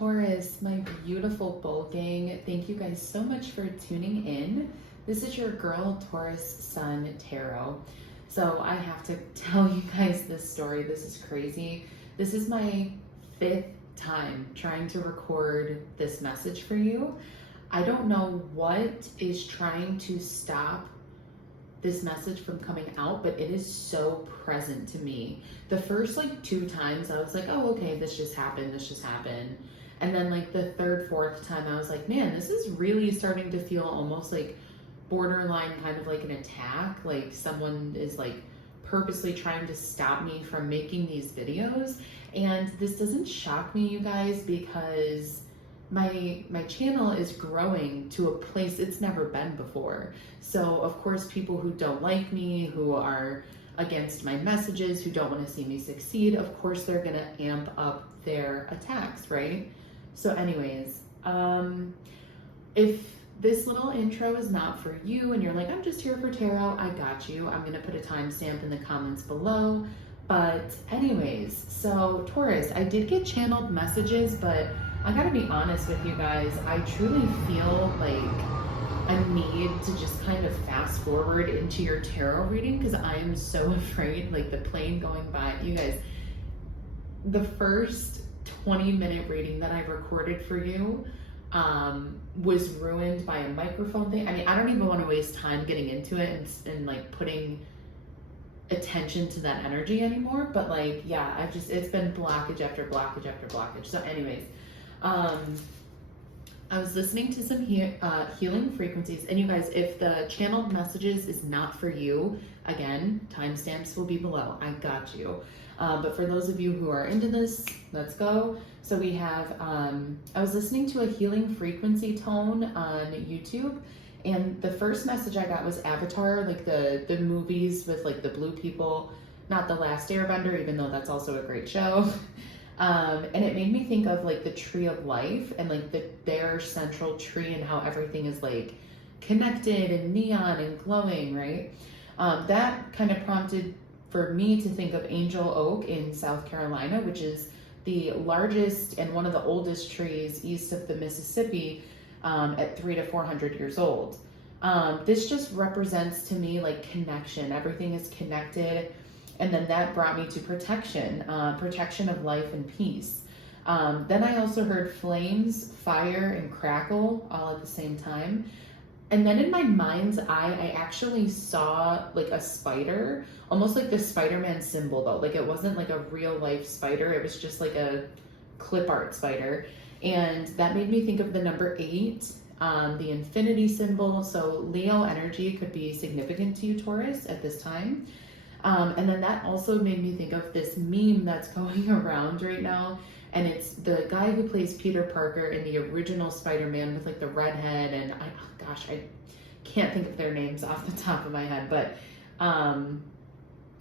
Taurus, my beautiful bull gang, thank you guys so much for tuning in. This is your girl, Taurus Sun Tarot. So I have to tell you guys this story. This is crazy. This is my 5th time trying to record this message for you. I don't know what is trying to stop this message from coming out, but it is so present to me. The first 2 times I was like, oh, okay, this just happened. And then the 3rd, 4th time I was like, man, this is really starting to feel almost like borderline kind of like an attack. Like someone is purposely trying to stop me from making these videos. And this doesn't shock me, you guys, because my channel is growing to a place it's never been before. So of course, people who don't like me, who are against my messages, who don't want to see me succeed, of course they're gonna amp up their attacks, right? So anyways, if this little intro is not for you and you're like, I'm just here for tarot, I got you. I'm gonna put a timestamp in the comments below. But anyways, so Taurus, I did get channeled messages, but I gotta be honest with you guys, I truly feel like a need to just kind of fast forward into your tarot reading because I am so afraid, the plane going by. You guys, the first 20-minute reading that I recorded for you was ruined by a microphone thing. I mean, I don't even want to waste time getting into it and putting attention to that energy anymore, but yeah, it's been blockage after blockage after blockage. So anyways, I was listening to some healing frequencies, and you guys, if the channeled messages is not for you, again, timestamps will be below. I got you. But for those of you who are into this, let's go. So we have, I was listening to a healing frequency tone on YouTube, and the first message I got was Avatar, the movies with the blue people, not The Last Airbender, even though that's also a great show. And it made me think of the tree of life and their central tree and how everything is connected and neon and glowing, right? That kind of prompted for me to think of Angel Oak in South Carolina, which is the largest and one of the oldest trees east of the Mississippi, at 300 to 400 years old. This just represents to me connection. Everything is connected. And then that brought me to protection, protection of life and peace. Then I also heard flames, fire, and crackle all at the same time. And then in my mind's eye, I actually saw a spider, almost like the Spider-Man symbol though. It wasn't a real life spider. It was just a clip art spider. And that made me think of the number 8, the infinity symbol. So Leo energy could be significant to you, Taurus, at this time. And then that also made me think of this meme that's going around right now. And it's the guy who plays Peter Parker in the original Spider-Man with the red head. And I can't think of their names off the top of my head, but, and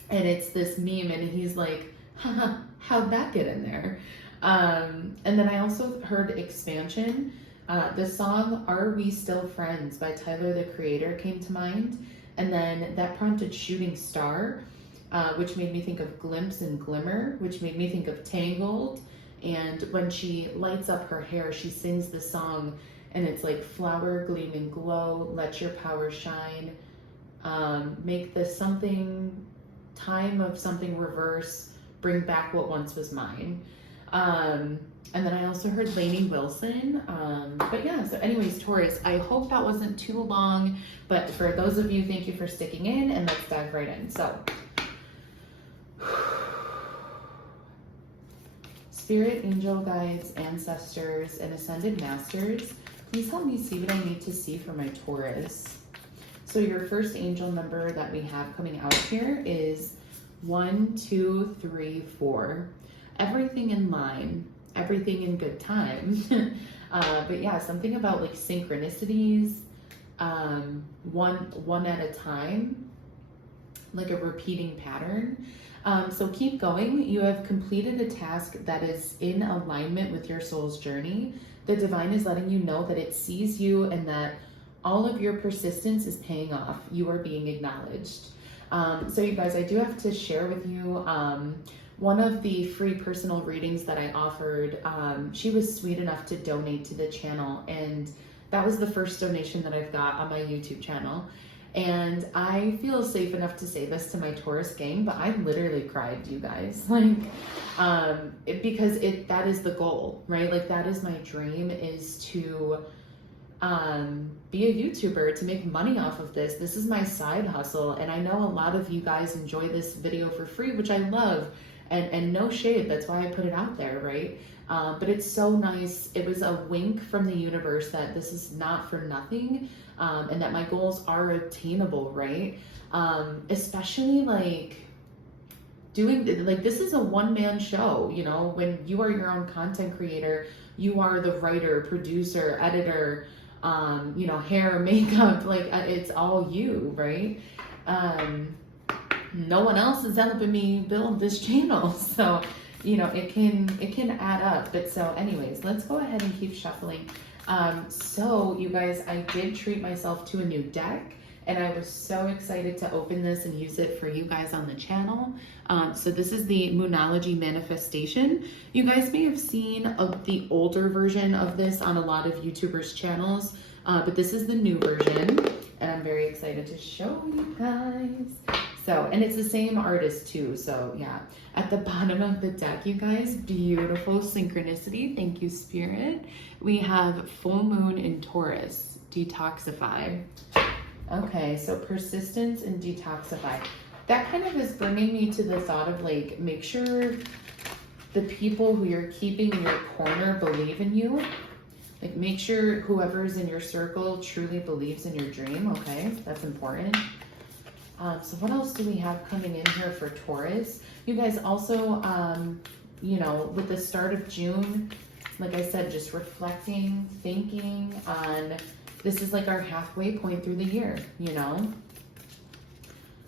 it's this meme and he's like, haha, how'd that get in there? And then I also heard Expansion. The song Are We Still Friends by Tyler, the Creator, came to mind. And then that prompted Shooting Star, which made me think of Glimpse and Glimmer, which made me think of Tangled. And when she lights up her hair, she sings the song, and it's flower, gleam, and glow, let your power shine, make the time of something reverse, bring back what once was mine. And then I also heard Lainey Wilson. But yeah, so anyways, Taurus, I hope that wasn't too long, but for those of you, thank you for sticking in, and let's dive right in. So, Spirit, angel guides, ancestors, and ascended masters, please help me see what I need to see for my Taurus. So your first angel number that we have coming out here is 1, 2, 3, 4. Everything in line, everything in good time. But yeah, something about synchronicities, one at a time, a repeating pattern. So keep going. You have completed a task that is in alignment with your soul's journey. The divine is letting you know that it sees you and that all of your persistence is paying off. You are being acknowledged. So you guys, I do have to share with you one of the free personal readings that I offered, she was sweet enough to donate to the channel, and that was the first donation that I've got on my YouTube channel. And I feel safe enough to say this to my Taurus gang, but I literally cried, you guys, like, because that is the goal, right? Like, that is my dream, is to be a YouTuber, to make money off of this. This is my side hustle, and I know a lot of you guys enjoy this video for free, which I love, and no shade, that's why I put it out there, right? But it's so nice. It was a wink from the universe that this is not for nothing, and that my goals are attainable, right? Especially like doing, like, this is a one-man show, you know, when you are your own content creator, you are the writer, producer, editor, you know, hair, makeup, like, it's all you, right? No one else is helping me build this channel, so, you know, it can add up. But so anyways, let's go ahead and keep shuffling. So you guys, I did treat myself to a new deck, and I was so excited to open this and use it for you guys on the channel. So this is the Moonology Manifestation. You guys may have seen the older version of this on a lot of YouTubers' channels, but this is the new version, and I'm very excited to show you guys. So, and it's the same artist too, so yeah. At the bottom of the deck, you guys, beautiful synchronicity. Thank you, Spirit. We have full moon in Taurus, detoxify. Okay, so persistence and detoxify. That kind of is bringing me to the thought of, like, make sure the people who you're keeping in your corner believe in you. Like, make sure whoever's in your circle truly believes in your dream, okay? That's important. So what else do we have coming in here for Taurus? You guys also, you know, with the start of June, like I said, just reflecting, thinking on, this is like our halfway point through the year, you know?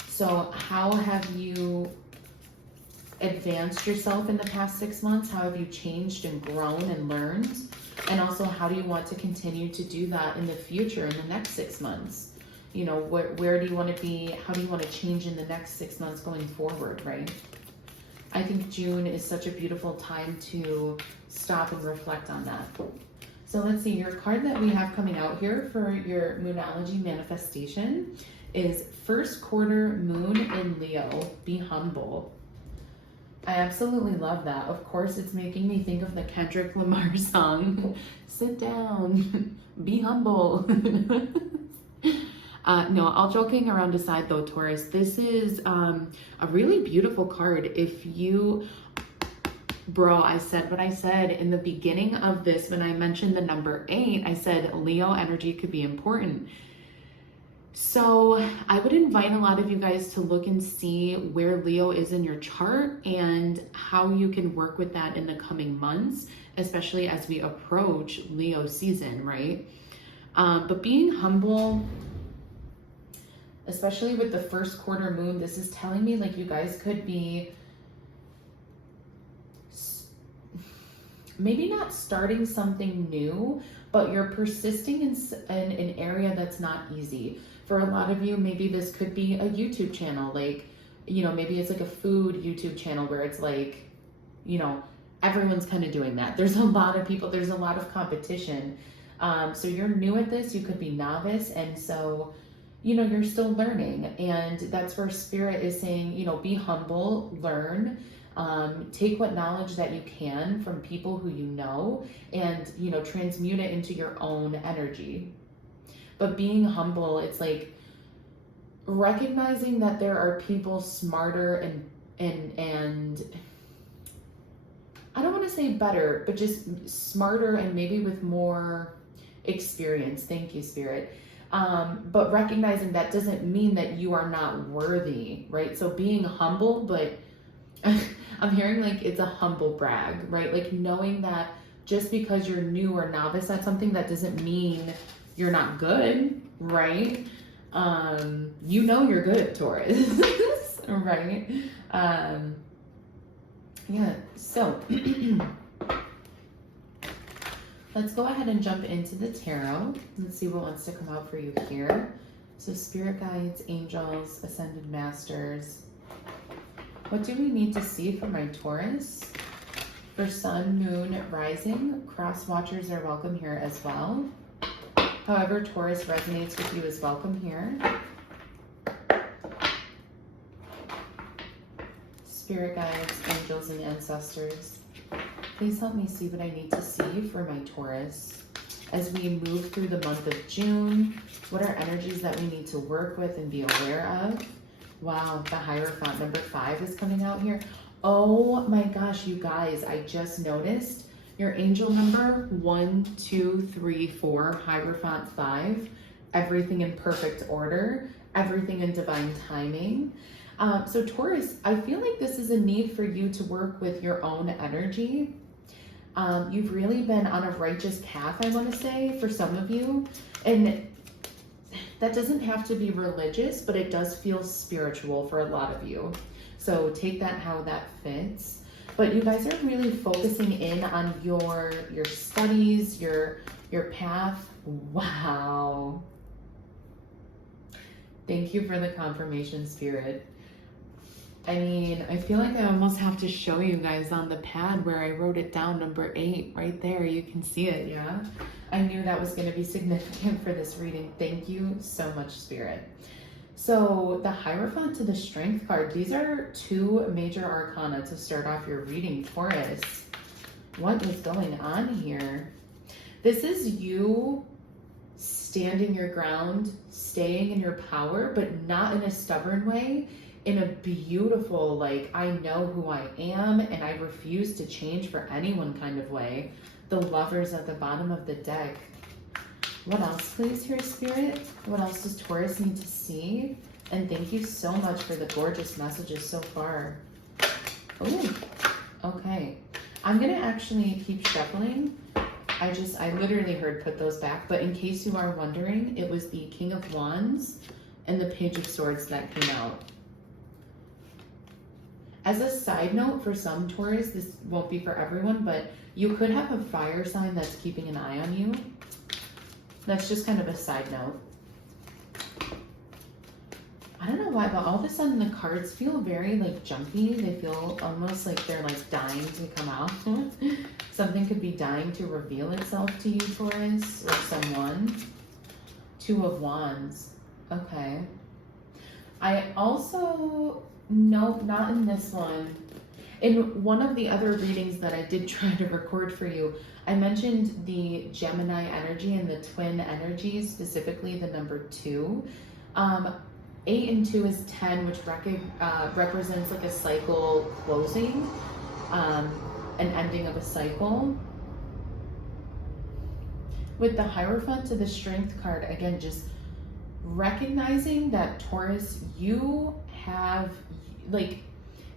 So how have you advanced yourself in the past 6 months? How have you changed and grown and learned? And also, how do you want to continue to do that in the future, in the next 6 months? You know, where do you want to be? How do you want to change in the next 6 months going forward, right? I think June is such a beautiful time to stop and reflect on that. So let's see, your card that we have coming out here for your Moonology Manifestation is first quarter moon in Leo, be humble. I absolutely love that. Of course, it's making me think of the Kendrick Lamar song, sit down, be humble. No, all joking around aside though, Taurus, this is a really beautiful card. If you, bro, I said what I said in the beginning of this when I mentioned the number 8, I said Leo energy could be important. So I would invite a lot of you guys to look and see where Leo is in your chart and how you can work with that in the coming months, especially as we approach Leo season, right? But being humble, especially with the first quarter moon, this is telling me like you guys could be maybe not starting something new, but you're persisting in an area that's not easy. For a lot of you, maybe this could be a YouTube channel, like, you know, maybe it's like a food YouTube channel where it's like, you know, everyone's kind of doing that. There's a lot of people, there's a lot of competition. So you're new at this, you could be novice, and so, you know, you're still learning, and that's where Spirit is saying, you know, be humble, learn, take what knowledge that you can from people who you know, and, you know, transmute it into your own energy. But being humble, it's like recognizing that there are people smarter and I don't want to say better, but just smarter and maybe with more experience. Thank you, Spirit. But recognizing that doesn't mean that you are not worthy, right? So being humble, but I'm hearing like it's a humble brag, right? Like knowing that just because you're new or novice at something, that doesn't mean you're not good, right? You know you're good, Taurus, right? Yeah, so let's go ahead and jump into the tarot. Let's see what wants to come out for you here. So spirit guides, angels, ascended masters. What do we need to see for my Taurus? For sun, moon, rising, cross watchers are welcome here as well. However, Taurus resonates with you is welcome here. Spirit guides, angels, and ancestors, please help me see what I need to see for my Taurus. As we move through the month of June, what are energies that we need to work with and be aware of? Wow, the Hierophant number 5 is coming out here. Oh my gosh, you guys, I just noticed your angel number 1, 2, 3, 4, Hierophant 5, everything in perfect order, everything in divine timing. So Taurus, I feel like this is a need for you to work with your own energy. You've really been on a righteous path, I want to say, for some of you. And that doesn't have to be religious, but it does feel spiritual for a lot of you. So take that how that fits. But you guys are really focusing in on your studies, your path. Wow. Thank you for the confirmation, Spirit. I mean, I feel like I almost have to show you guys on the pad where I wrote it down, number 8, right there. You can see it, yeah? I knew that was going to be significant for this reading. Thank you so much, Spirit. So the Hierophant to the Strength card, these are 2 major arcana to start off your reading, Taurus. What is going on here? This is you standing your ground, staying in your power, but not in a stubborn way, in a beautiful, like, I know who I am and I refuse to change for anyone kind of way. The Lovers at the bottom of the deck. What else, please, here, Spirit? What else does Taurus need to see? And thank you so much for the gorgeous messages so far. Oh, okay. I'm going to actually keep shuffling. I literally heard put those back. But in case you are wondering, it was the King of Wands and the Page of Swords that came out. As a side note, for some Taurus, this won't be for everyone, but you could have a fire sign that's keeping an eye on you. That's just kind of a side note. I don't know why, but all of a sudden the cards feel very like jumpy. They feel almost like they're like dying to come out. Something could be dying to reveal itself to you, Taurus, or someone. 2 of Wands. Okay. I also, nope, not in this one. In one of the other readings that I did try to record for you, I mentioned the Gemini energy and the twin energies, specifically the number 2. 8 and 2 is 10, which represents like a cycle closing, an ending of a cycle. With the Hierophant to the Strength card, again, just recognizing that, Taurus, you have like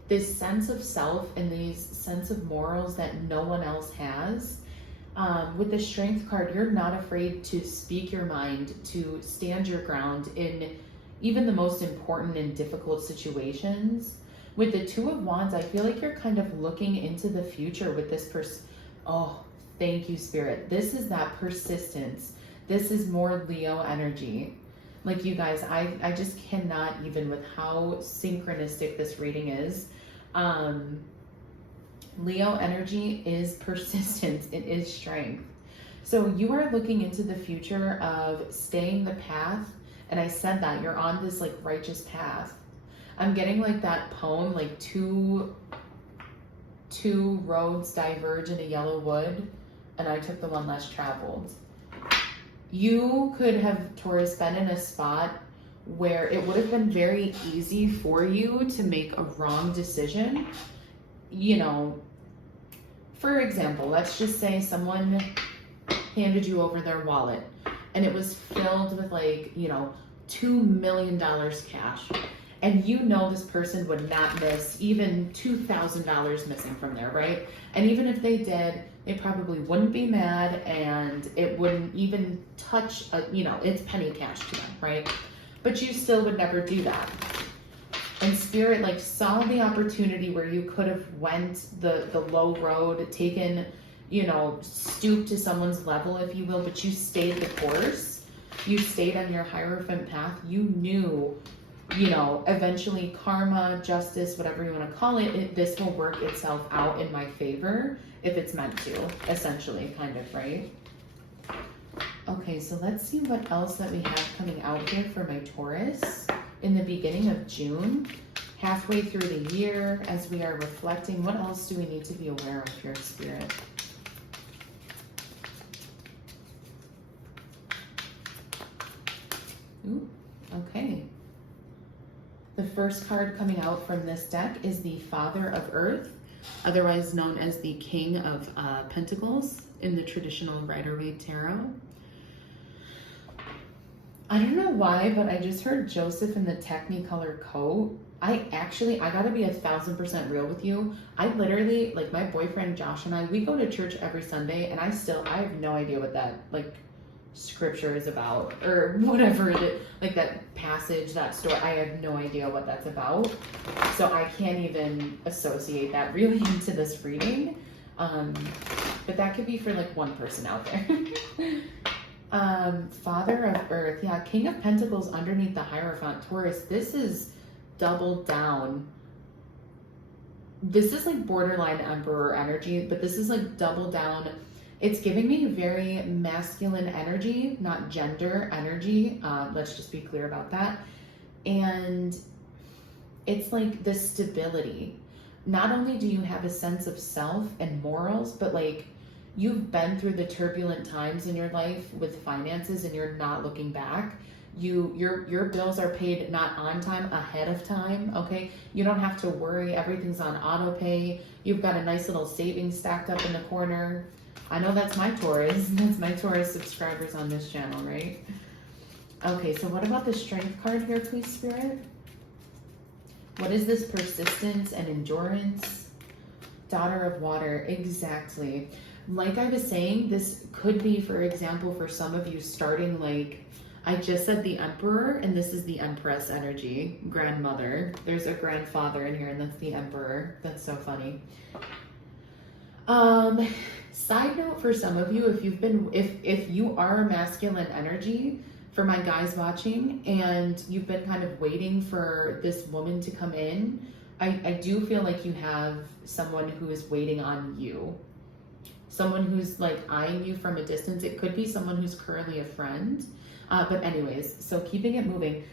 this sense of self and these sense of morals that no one else has. With the Strength card, you're not afraid to speak your mind, to stand your ground in even the most important and difficult situations. With the 2 of Wands, I feel like you're kind of looking into the future with this person. Oh, thank you, Spirit. This is that persistence. This is more Leo energy. Like, you guys, I just cannot, even with how synchronistic this reading is. Leo energy is persistence. It is strength. So you are looking into the future of staying the path. And I said that you're on this like righteous path. I'm getting like that poem, like two roads diverge in a yellow wood, and I took the one less traveled. You could have, Taurus, been in a spot where it would have been very easy for you to make a wrong decision. You know, for example, let's just say someone handed you over their wallet and it was filled with like, you know, $2 million cash. And you know this person would not miss even $2,000 missing from there, right? And even if they did, they probably wouldn't be mad, and it wouldn't even touch, you know, it's penny cash to them, right? But you still would never do that. And Spirit like saw the opportunity where you could have went the low road, taken, you know, stooped to someone's level, if you will, but you stayed the course. You stayed on your Hierophant path. You knew you know, eventually karma, justice, whatever you want to call it, this will work itself out in my favor if it's meant to, essentially, kind of, right? Okay, so let's see what else that we have coming out here for my Taurus in the beginning of June, halfway through the year, as we are reflecting. What else do we need to be aware of here, Spirit? Ooh, okay. The first card coming out from this deck is the Father of Earth, otherwise known as the King of Pentacles in the traditional Rider-Waite Tarot. I don't know why, but I just heard Joseph in the Technicolor coat. I gotta be 1000% real with you. I literally, like, my boyfriend Josh and I, we go to church every Sunday, and I have no idea what that, like, scripture is about, or whatever it is, like that passage, that story. I have no idea what that's about, so I can't even associate that really into this reading. But that could be for like one person out there. Father of Earth, yeah, King of Pentacles underneath the Hierophant, Taurus. This is double down. This is like borderline Emperor energy, but this is like double down. It's giving me very masculine energy, not gender energy. Let's just be clear about that. And it's like the stability. Not only do you have a sense of self and morals, but like you've been through the turbulent times in your life with finances and you're not looking back. Your bills are paid not on time, ahead of time, okay? You don't have to worry. Everything's on auto pay. You've got a nice little savings stacked up in the corner. I know that's my Taurus. That's my Taurus subscribers on this channel, right? Okay, so what about the Strength card here, please, Spirit? What is this persistence and endurance? Daughter of Water, exactly. Like I was saying, this could be, for example, for some of you starting like, I just said the Emperor, and this is the Empress energy, grandmother. There's a grandfather in here, and that's the Emperor. That's so funny. Side note for some of you, if you are a masculine energy, for my guys watching, and you've been kind of waiting for this woman to come in, I do feel like you have someone who is waiting on you. Someone who's like eyeing you from a distance. It could be someone who's currently a friend. But anyways, so keeping it moving.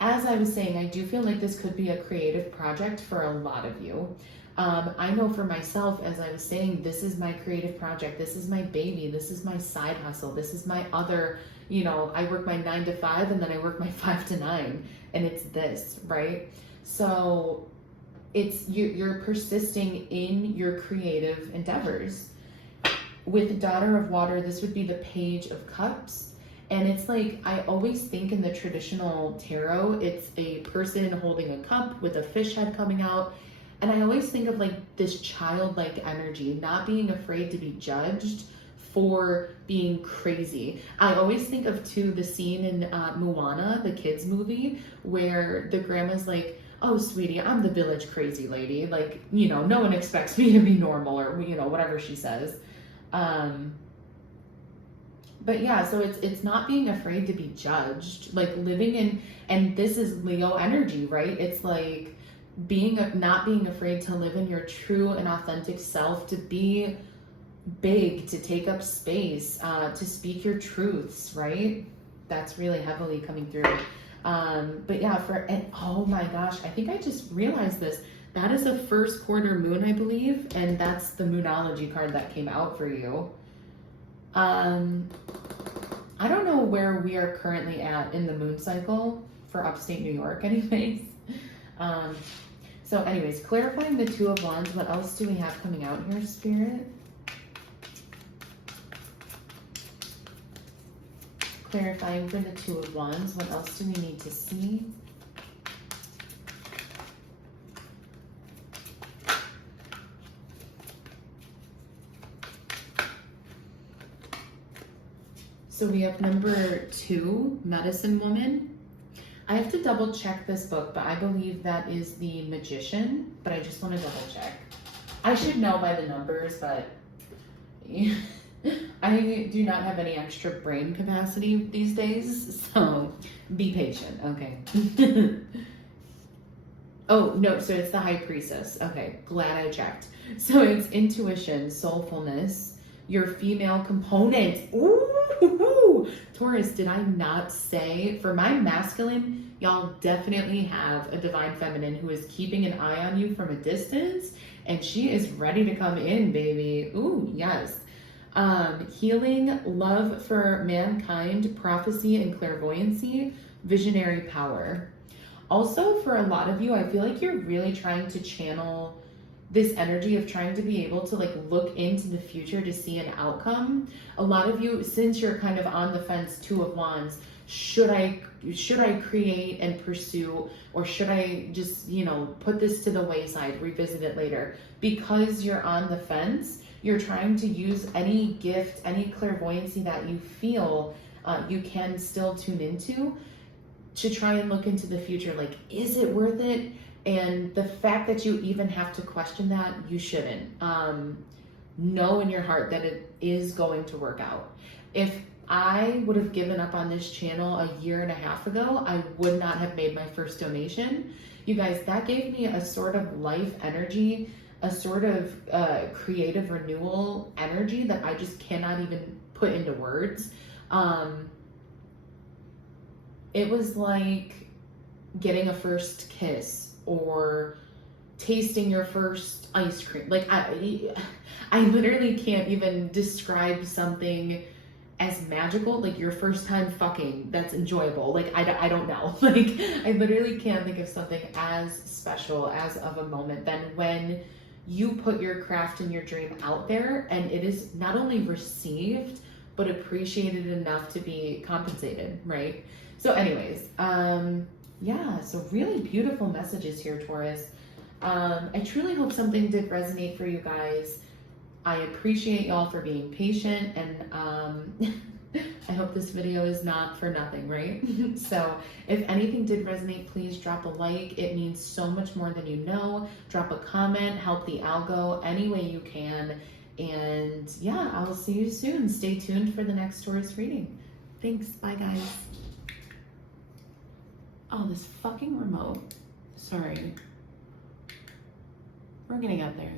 As I was saying, I do feel like this could be a creative project for a lot of you. I know for myself, as I was saying, this is my creative project. This is my baby. This is my side hustle. This is my other, you know, I work my 9 to 5 and then I work my 5 to 9, and it's this, right? So it's you're persisting in your creative endeavors. With Daughter of Water, this would be the Page of Cups. And it's like, I always think in the traditional tarot, it's a person holding a cup with a fish head coming out. And I always think of like this childlike energy, not being afraid to be judged for being crazy. I always think of too the scene in Moana, the kids movie, where the grandma's like, oh sweetie, I'm the village crazy lady. Like, you know, no one expects me to be normal, or, you know, whatever she says. But yeah, so it's not being afraid to be judged, like living in, and this is Leo energy, right? It's like not being afraid to live in your true and authentic self, to be big, to take up space, to speak your truths, right? That's really heavily coming through. But yeah, and oh my gosh, I think I just realized this. That is a first quarter moon, I believe, and that's the Moonology card that came out for you. I don't know where we are currently at in the moon cycle for upstate New York anyways. So anyways, clarifying the Two of Wands, what else do we have coming out here, Spirit? Clarifying for the Two of Wands, what else do we need to see? So we have number 2, Medicine Woman. I have to double check this book, but I believe that is the Magician, but I just want to double check. I should know by the numbers, but I do not have any extra brain capacity these days, so be patient, okay? Oh, no, so it's the High Priestess. Okay, glad I checked. So it's intuition, soulfulness, your female component. Ooh, Taurus, did I not say for my masculine, y'all definitely have a divine feminine who is keeping an eye on you from a distance, and she is ready to come in, baby. Ooh, yes. Healing, love for mankind, prophecy and clairvoyancy, visionary power. Also, for a lot of you, I feel like you're really trying to channel this energy of trying to be able to like look into the future to see an outcome. A lot of you, since you're kind of on the fence, Two of Wands, should I create and pursue, or should I just, you know, put this to the wayside, revisit it later? Because you're on the fence, you're trying to use any gift, any clairvoyancy that you feel you can still tune into to try and look into the future. Like, is it worth it? And the fact that you even have to question that, you shouldn't. Know in your heart that it is going to work out. If I would have given up on this channel a year and a half ago, I would not have made my first donation. You guys, that gave me a sort of life energy, a sort of creative renewal energy that I just cannot even put into words. It was like getting a first kiss or tasting your first ice cream. Like I literally can't even describe something as magical, like your first time fucking that's enjoyable. Like I don't know. Like I literally can't think of something as special as of a moment than when you put your craft and your dream out there and it is not only received but appreciated enough to be compensated, right? So anyways, yeah, so really beautiful messages here, Taurus. I truly hope something did resonate for you guys. I appreciate y'all for being patient, and I hope this video is not for nothing, right? So if anything did resonate, please drop a like. It means so much more than you know. Drop a comment, help the algo any way you can. And yeah, I will see you soon. Stay tuned for the next Taurus reading. Thanks. Bye, guys. Oh, this fucking remote. Sorry. We're getting up there.